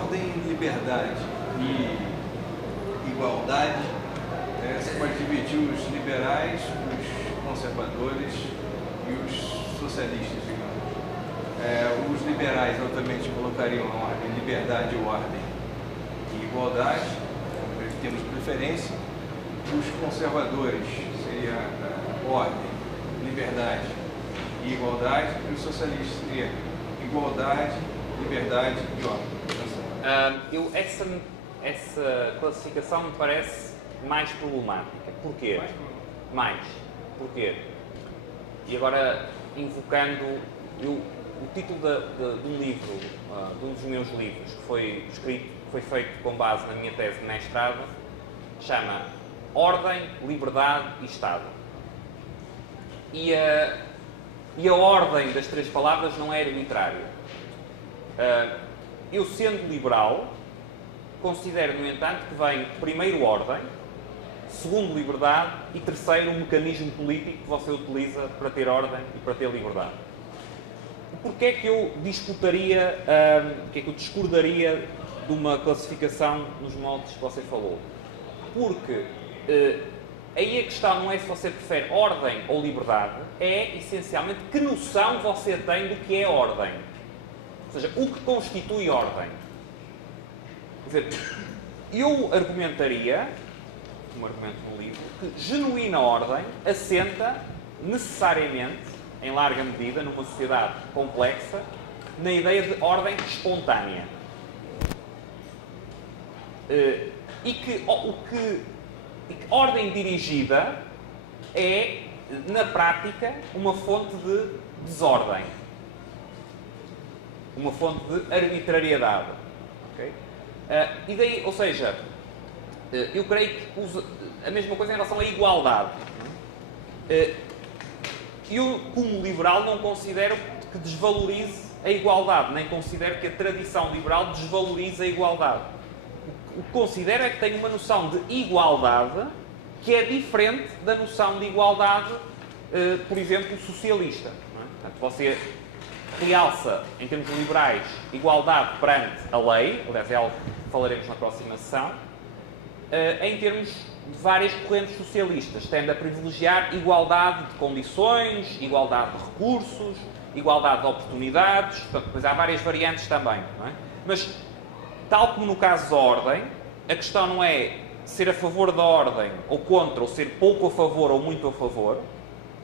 ordem, liberdade e igualdade, você pode dividir os liberais, os conservadores e os socialistas, digamos. Os liberais, obviamente, colocariam a ordem, liberdade, ordem e igualdade, temos preferência. Os conservadores seria ordem, liberdade e igualdade, e os socialistas seria igualdade, liberdade e ordem. Essa classificação me parece mais problemática. Porquê? Mais. Porquê? E agora, invocando o título de um livro, de um dos meus livros, que foi feito com base na minha tese de mestrado, chama Ordem, Liberdade e Estado. E a ordem das três palavras não é arbitrária. Eu, sendo liberal, considero, no entanto, que vem primeiro ordem, segundo liberdade e terceiro um mecanismo político que você utiliza para ter ordem e para ter liberdade. Porquê é que eu discordaria de uma classificação nos moldes que você falou? Porque aí a questão não é se você prefere ordem ou liberdade, é essencialmente que noção você tem do que é ordem. Ou seja, o que constitui ordem. Quer dizer, eu argumentaria, como argumento no livro, que genuína ordem assenta necessariamente, em larga medida, numa sociedade complexa, na ideia de ordem espontânea. E que ordem dirigida é, na prática, uma fonte de desordem. Uma fonte de arbitrariedade. Okay? E daí, ou seja, eu creio que a mesma coisa em relação à igualdade. Eu, como liberal, não considero que desvalorize a igualdade, nem considero que a tradição liberal desvalorize a igualdade. O que considero é que tem uma noção de igualdade que é diferente da noção de igualdade, por exemplo, socialista. Não é? Portanto, você realça, em termos liberais, igualdade perante a lei, aliás, é algo que falaremos na próxima sessão, em termos de várias correntes socialistas, tende a privilegiar igualdade de condições, igualdade de recursos, igualdade de oportunidades, portanto, depois há várias variantes também. Não é? Mas, tal como no caso da ordem, a questão não é ser a favor da ordem ou contra, ou ser pouco a favor ou muito a favor.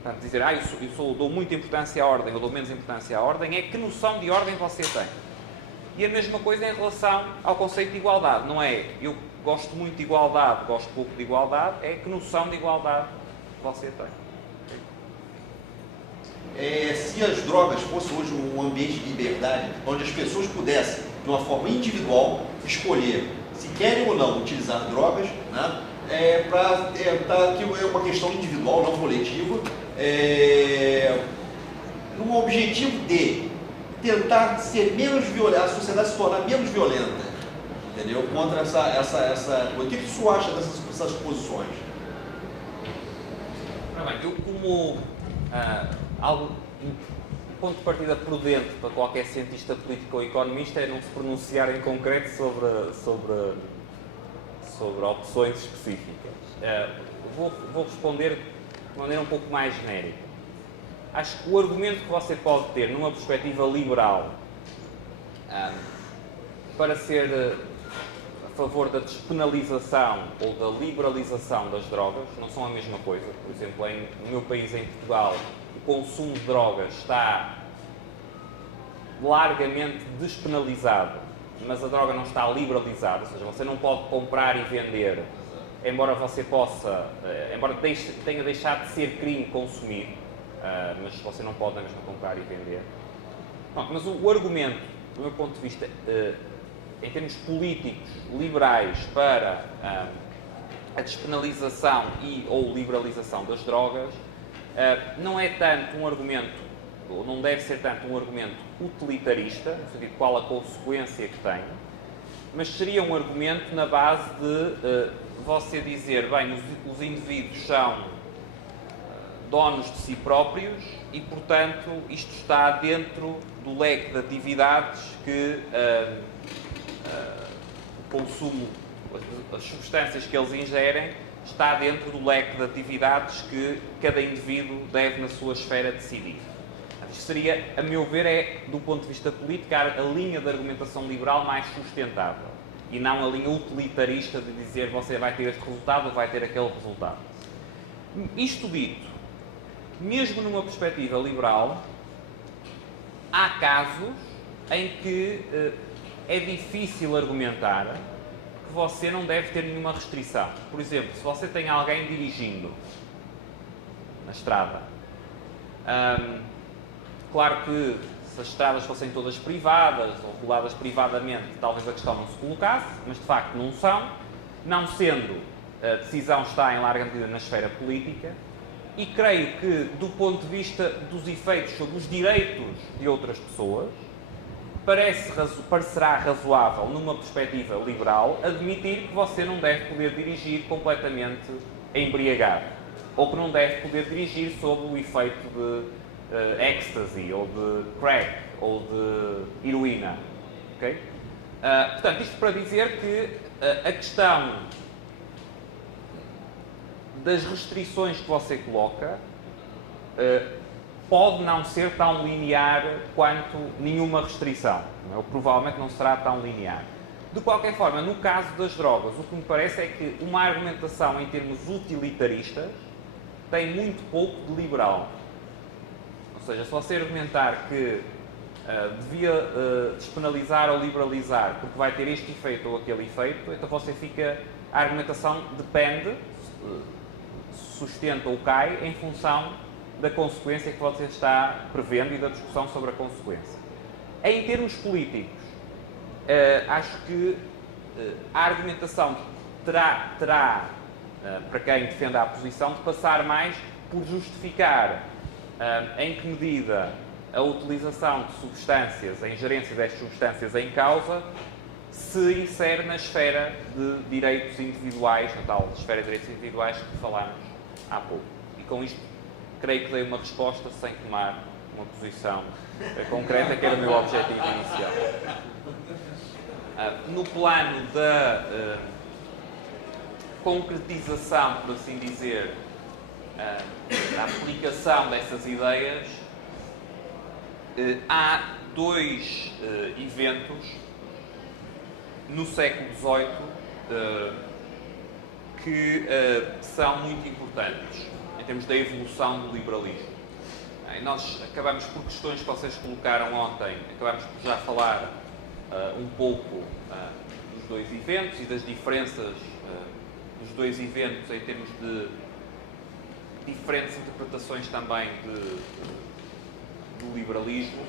Portanto, dizer, eu dou muita importância à ordem ou dou menos importância à ordem, é que noção de ordem você tem. E a mesma coisa em relação ao conceito de igualdade. Não é eu gosto muito de igualdade, gosto pouco de igualdade, é que noção de igualdade você tem. Se as drogas fossem hoje um ambiente de liberdade, onde as pessoas pudessem, de uma forma individual, escolher se querem ou não utilizar drogas, né, que é uma questão individual, não coletiva, no objetivo de tentar ser menos violenta, a sociedade se tornar menos violenta, entendeu? Contra essa. O que você acha dessas posições? Eu, como ponto de partida prudente para qualquer cientista político ou economista é não se pronunciar em concreto sobre opções específicas. Vou responder de maneira um pouco mais genérica. Acho que o argumento que você pode ter numa perspectiva liberal para ser a favor da despenalização ou da liberalização das drogas não são a mesma coisa. Por exemplo, no meu país, em Portugal, o consumo de drogas está largamente despenalizado, mas a droga não está liberalizada, ou seja, você não pode comprar e vender, embora você possa, embora tenha deixado de ser crime consumir, mas você não pode na mesma comprar e vender. Bom, mas o argumento, do meu ponto de vista, em termos políticos, liberais, para a despenalização ou liberalização das drogas, não é tanto um argumento, ou não deve ser tanto um argumento utilitarista, no sentido de qual a consequência que tem, mas seria um argumento na base de você dizer, bem, os indivíduos são donos de si próprios e, portanto, isto está dentro do leque de atividades que o consumo, as substâncias que eles ingerem, está dentro do leque de atividades que cada indivíduo deve, na sua esfera, decidir. Isto seria, a meu ver, do ponto de vista político, a linha de argumentação liberal mais sustentável. E não a linha utilitarista de dizer você vai ter este resultado ou vai ter aquele resultado. Isto dito, mesmo numa perspectiva liberal, há casos em que é difícil argumentar que você não deve ter nenhuma restrição. Por exemplo, se você tem alguém dirigindo na estrada, claro que se as estradas fossem todas privadas ou reguladas privadamente, talvez a questão não se colocasse, mas de facto não são. Não sendo, a decisão está em larga medida na esfera política, e creio que, do ponto de vista dos efeitos sobre os direitos de outras pessoas, parecerá razoável, numa perspectiva liberal, admitir que você não deve poder dirigir completamente embriagado, ou que não deve poder dirigir sob o efeito de ecstasy, ou de crack, ou de heroína. Okay? Portanto, isto para dizer que a questão das restrições que você coloca pode não ser tão linear quanto nenhuma restrição. Ou provavelmente não será tão linear. De qualquer forma, no caso das drogas, o que me parece é que uma argumentação em termos utilitaristas tem muito pouco de liberal. Ou seja, se você argumentar que devia despenalizar ou liberalizar porque vai ter este efeito ou aquele efeito, então você fica... A argumentação depende, sustenta ou cai, em função da consequência que você está prevendo e da discussão sobre a consequência. Em termos políticos, acho que a argumentação terá para quem defenda a posição, de passar mais por justificar em que medida a utilização de substâncias, a ingerência destas substâncias em causa, se insere na esfera de direitos individuais, na tal esfera de direitos individuais que falámos há pouco. E com isto, creio que dei uma resposta sem tomar uma posição concreta, que era o meu objetivo inicial. No plano da concretização, por assim dizer, da aplicação dessas ideias, há dois eventos no século XVIII que são muito importantes em termos da evolução do liberalismo. Nós acabamos, por questões que vocês colocaram ontem, acabamos por já falar um pouco dos dois eventos e das diferenças dos dois eventos em termos de diferentes interpretações também do liberalismo.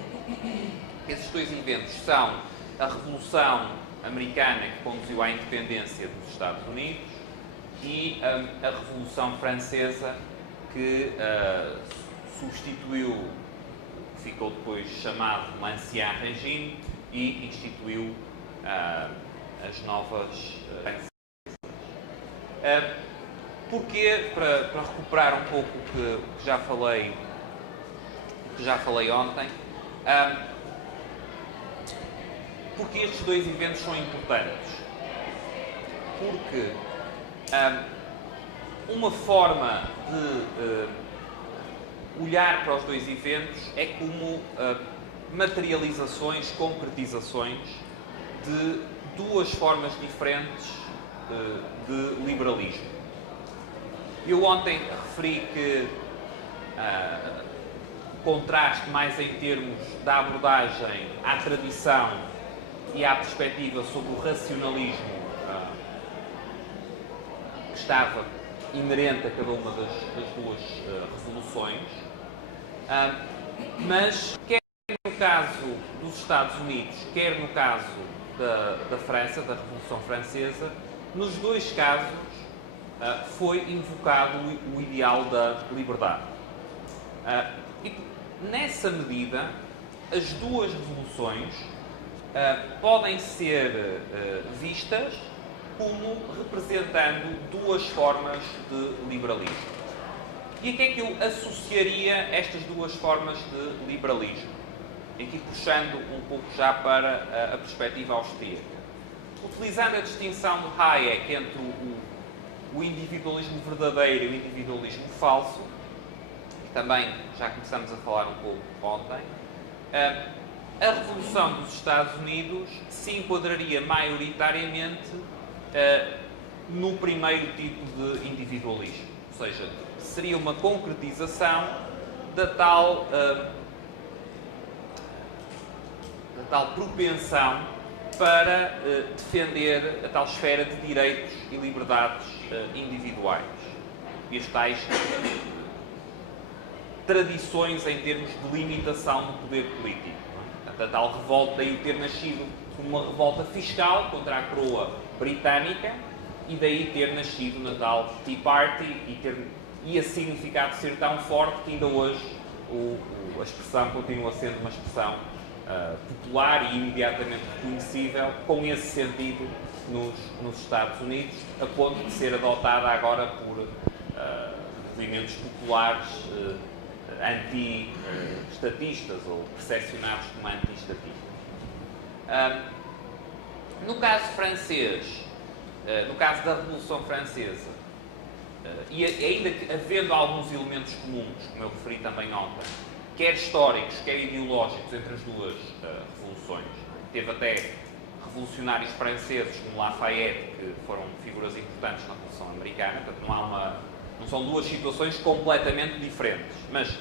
Esses dois eventos são a Revolução Americana, que conduziu à independência dos Estados Unidos, e a Revolução Francesa, que substituiu o que ficou depois chamado l'Ancien Régime e instituiu as novas Porquê? Para recuperar um pouco o que já falei ontem, porque estes dois eventos são importantes? Porque uma forma de olhar para os dois eventos é como materializações, concretizações de duas formas diferentes de liberalismo. Eu ontem referi que o contraste mais em termos da abordagem à tradição e à perspectiva sobre o racionalismo que estava inerente a cada uma das duas revoluções, mas quer no caso dos Estados Unidos, quer no caso da França, da Revolução Francesa, nos dois casos foi invocado o ideal da liberdade. E nessa medida, as duas revoluções podem ser vistas como representando duas formas de liberalismo. E a que é que eu associaria estas duas formas de liberalismo? E aqui puxando um pouco já para a perspectiva austríaca. utilizando a distinção de Hayek entre o individualismo verdadeiro e o individualismo falso, que também já começamos a falar um pouco ontem, a Revolução dos Estados Unidos se enquadraria maioritariamente no primeiro tipo de individualismo, ou seja, seria uma concretização da tal propensão para defender a tal esfera de direitos e liberdades individuais e as tais tradições em termos de limitação do poder político. Portanto, a tal revolta, daí o ter nascido como uma revolta fiscal contra a coroa britânica e daí ter nascido na tal Tea Party e a significado ser tão forte que ainda hoje a expressão continua sendo uma expressão popular e imediatamente reconhecível, com esse sentido nos Estados Unidos, a ponto de ser adotada agora por movimentos populares anti-estatistas ou percepcionados como anti-estatistas. No caso francês, no caso da Revolução Francesa, e ainda que havendo alguns elementos comuns, como eu referi também ontem, quer históricos, quer ideológicos entre as duas revoluções. Teve até revolucionários franceses como Lafayette, que foram figuras importantes na Revolução Americana, portanto não são duas situações completamente diferentes, mas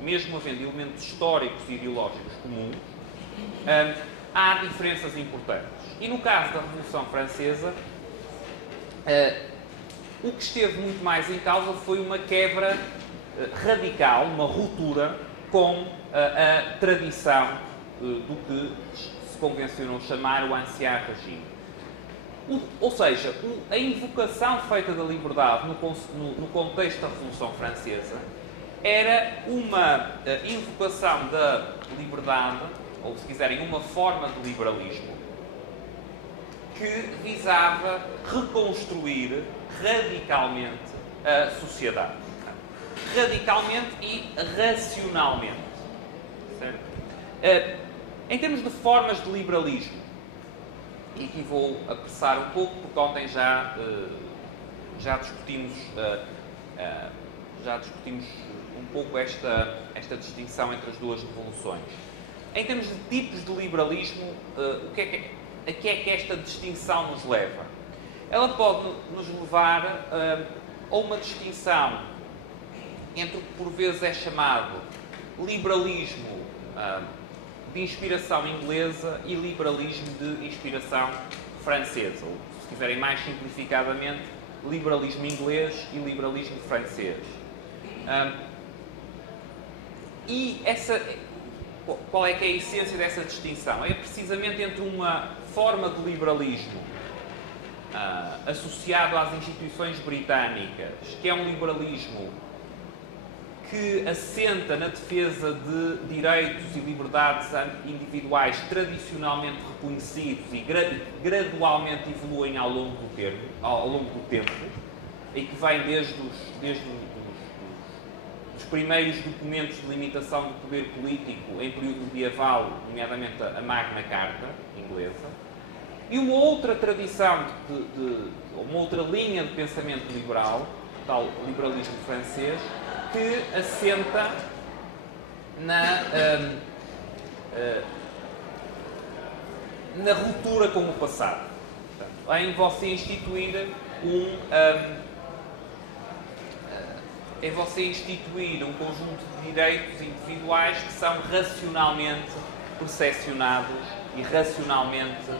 mesmo havendo elementos históricos e ideológicos comuns, há diferenças importantes. E no caso da Revolução Francesa, o que esteve muito mais em causa foi uma quebra radical, uma ruptura com a tradição do que se convencionou chamar o ancien regime. Ou seja, a invocação feita da liberdade no contexto da Revolução Francesa era uma invocação da liberdade, ou se quiserem, uma forma de liberalismo que visava reconstruir radicalmente a sociedade. Radicalmente e racionalmente. Certo? Em termos de formas de liberalismo, e aqui vou apressar um pouco, porque ontem já discutimos um pouco esta distinção entre as duas revoluções. Em termos de tipos de liberalismo, a que é que esta distinção nos leva? Ela pode nos levar a uma distinção entre o que por vezes é chamado liberalismo de inspiração inglesa e liberalismo de inspiração francesa, ou, se quiserem mais simplificadamente, liberalismo inglês e liberalismo francês. Qual é que é a essência dessa distinção? É precisamente entre uma forma de liberalismo associado às instituições britânicas, que é um liberalismo que assenta na defesa de direitos e liberdades individuais tradicionalmente reconhecidos e gradualmente evoluem ao longo do tempo, e que vai desde os primeiros documentos de limitação do poder político em período medieval, nomeadamente a Magna Carta inglesa, e uma outra tradição, uma outra linha de pensamento liberal, tal liberalismo francês, que assenta na ruptura com o passado. Portanto, em você instituir um conjunto de direitos individuais que são racionalmente percepcionados e racionalmente